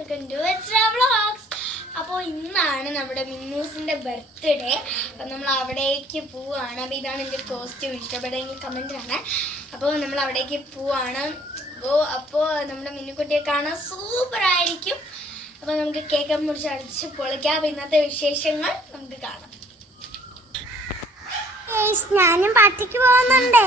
Welcome to vlogs അപ്പോൾ ഇന്നാണ് നമ്മുടെ മിന്നൂസിന്റെ ബർത്ത്ഡേ അപ്പം നമ്മൾ അവിടേക്ക് പോവാണ്. അപ്പോൾ ഇതാണ് എന്റെ കോസ്റ്റ്യൂം ഇഷ്ടപ്പെട്ടെങ്കിൽ കമന്റ് ആണ്. അപ്പോൾ നമ്മൾ അവിടേക്ക് പോവാണ്. അപ്പോൾ അപ്പോൾ നമ്മുടെ മിന്നുക്കുട്ടിയെ കാണാൻ സൂപ്പർ ആയിരിക്കും. അപ്പോൾ നമുക്ക് കേക്ക് മുറിച്ച് അടിച്ച് പൊളിക്കാം. അപ്പോൾ ഇന്നത്തെ വിശേഷങ്ങൾ നമുക്ക് കാണാം. ഞാനും പാട്ടിക്ക് പോകുന്നുണ്ടേ.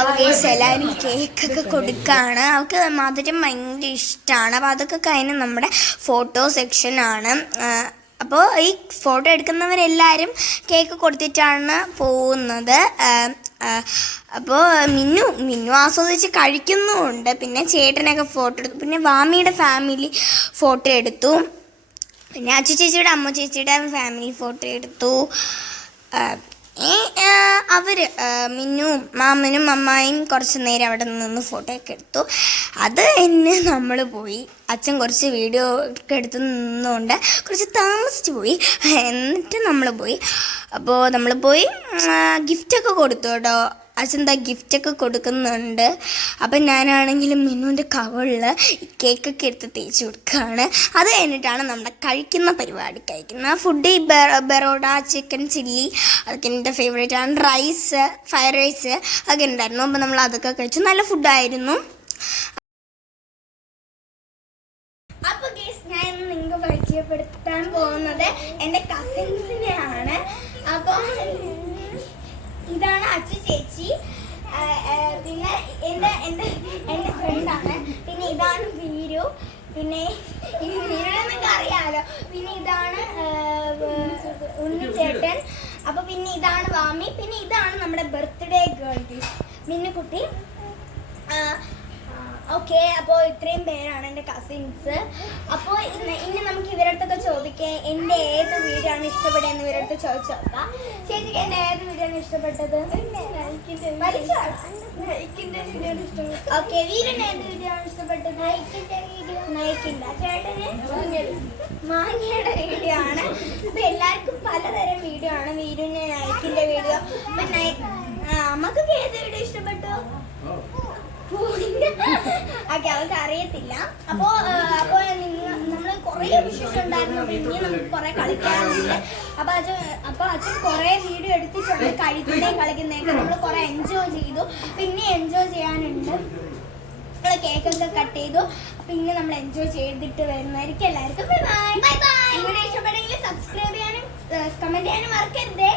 അവൾക്ക് സെലാനി കേക്കൊക്കെ കൊടുക്കുകയാണ് അവൾക്ക് മധുരം ഭയങ്കര ഇഷ്ടമാണ് അപ്പോൾ അതൊക്കെ കഴിഞ്ഞ് നമ്മുടെ ഫോട്ടോ സെക്ഷനാണ് അപ്പോൾ ഈ ഫോട്ടോ എടുക്കുന്നവരെല്ലാവരും കേക്ക് കൊടുത്തിട്ടാണ് പോകുന്നത്. അപ്പോൾ മിന്നു മിന്നു ആസ്വദിച്ച് കഴിക്കുന്നുമുണ്ട്. പിന്നെ ചേട്ടനൊക്കെ ഫോട്ടോ എടുത്തു. പിന്നെ വാമിയുടെ ഫാമിലി ഫോട്ടോ എടുത്തു. പിന്നെ അച്ചു ചേച്ചിയുടെ അമ്മ ചേച്ചിയുടെ ഫാമിലി ഫോട്ടോ എടുത്തു. ആ, അവർ മാമനും അമ്മായും കുറച്ച് നേരം അവിടെ നിന്ന് ഫോട്ടോ ഒക്കെ എടുത്തു. അത് എന്നെ നമ്മൾ പോയി. അച്ഛൻ കുറച്ച് വീഡിയോ ഒക്കെ എടുത്ത് നിന്നുകൊണ്ട് കുറച്ച് താമസിച്ച് പോയി. എന്നിട്ട് നമ്മൾ പോയി. അപ്പോൾ നമ്മൾ പോയി ഗിഫ്റ്റൊക്കെ കൊടുത്തു കേട്ടോ. അച്ഛൻ ഗിഫ്റ്റൊക്കെ കൊടുക്കുന്നുണ്ട്. അപ്പം ഞാനാണെങ്കിലും മിന്നുവിന്റെ കവളിൽ കേക്കൊക്കെ എടുത്ത് തേച്ച് കൊടുക്കുകയാണ്. അത് കഴിഞ്ഞിട്ടാണ് നമ്മുടെ കഴിക്കുന്ന പരിപാടി കഴിക്കുന്ന ഫുഡ് ഈ ബെറോഡ ചിക്കൻ ചില്ലി അതൊക്കെ എന്റെ ഫേവറേറ്റ് ആണ്. റൈസ് ഫ്രൈഡ് റൈസ് ഒക്കെ ഉണ്ടായിരുന്നു. അപ്പം നമ്മൾ അതൊക്കെ കഴിച്ചു. നല്ല ഫുഡായിരുന്നു അപ്പോൾ ഗേസ് ഞാൻ നിങ്ങൾക്ക് പരിചയപ്പെടുത്താൻ പോകുന്നത് എന്റെ കസിൻസിനെയാണ് അപ്പോൾ ഇതാണ് അച്ചു ചേച്ചി. പിന്നെ എന്റെ എന്റെ എന്റെ ഫ്രണ്ടാണ് പിന്നെ ഇതാണ് വീരു. പിന്നെ ഈ വീരുനെ നിങ്ങൾക്ക് അറിയാമല്ലോ പിന്നെ ഇതാണ് ഉണ്ണി ചേട്ടൻ അപ്പൊ പിന്നെ ഇതാണ് വാമി. പിന്നെ ഇതാണ് നമ്മുടെ ബർത്ത്ഡേ ഗേൾ മിന്നുകുട്ടി. ഓക്കെ. അപ്പോൾ ഇത്രയും പേരാണ് എന്റെ കസിൻസ് അപ്പോൾ ഇന്ന് ചോദിക്കേ എന്റെ ഏത് വീടാണ് ആണ് ഇഷ്ടപ്പെട്ടതെന്ന് ഇവരടുത്ത് ചോദിച്ചു നോക്കാം. ചേച്ചിക്ക് എന്റെ ഏത് വീടാണ് ആണ് ഇഷ്ടപ്പെട്ടത് ഓക്കെ വീടിന് ഏത് വീഡിയോ ആണ് ഇഷ്ടപ്പെട്ടത് നയിക്കില്ല ചേട്ടന്? മാങ്ങയുടെ വീഡിയോ ആണ് അപ്പൊ എല്ലാവർക്കും പലതരം വീഡിയോ ആണ് വീടിന് നയിക്കിന്റെ വീഡിയോ അപ്പൊ നൈ- ആ, അമ്മക്കൊക്കെ ഏത് വീഡിയോ ഇഷ്ടപ്പെട്ടു? ഓക്കെ അവൾക്ക് അറിയത്തില്ല. അപ്പോ അപ്പൊ നമ്മൾ കൊറേ വിശേഷം ഉണ്ടായിരുന്നു പിന്നെ നമുക്ക് കുറെ കളിക്കാനുണ്ട്. അപ്പൊ അച്ഛൻ അപ്പൊ അച്ഛൻ കുറെ വീഡിയോ എടുത്തിട്ടുണ്ട് കഴിക്കുന്നേയും കളിക്കുന്നേയും നമ്മൾ കുറെ എൻജോയ് ചെയ്തു. പിന്നെ എൻജോയ് ചെയ്യാനുണ്ട്. നമ്മൾ കേക്കൊക്കെ കട്ട് ചെയ്തു. പിന്നെ നമ്മൾ എൻജോയ് ചെയ്തിട്ട് വരുന്നതായിരിക്കും എല്ലാവർക്കും. Bye bye bye bye video ഇഷ്ടപ്പെട്ടെങ്കിൽ സബ്സ്ക്രൈബ് ചെയ്യാനും കമന്റ് ചെയ്യാനും മറക്കരുതേ.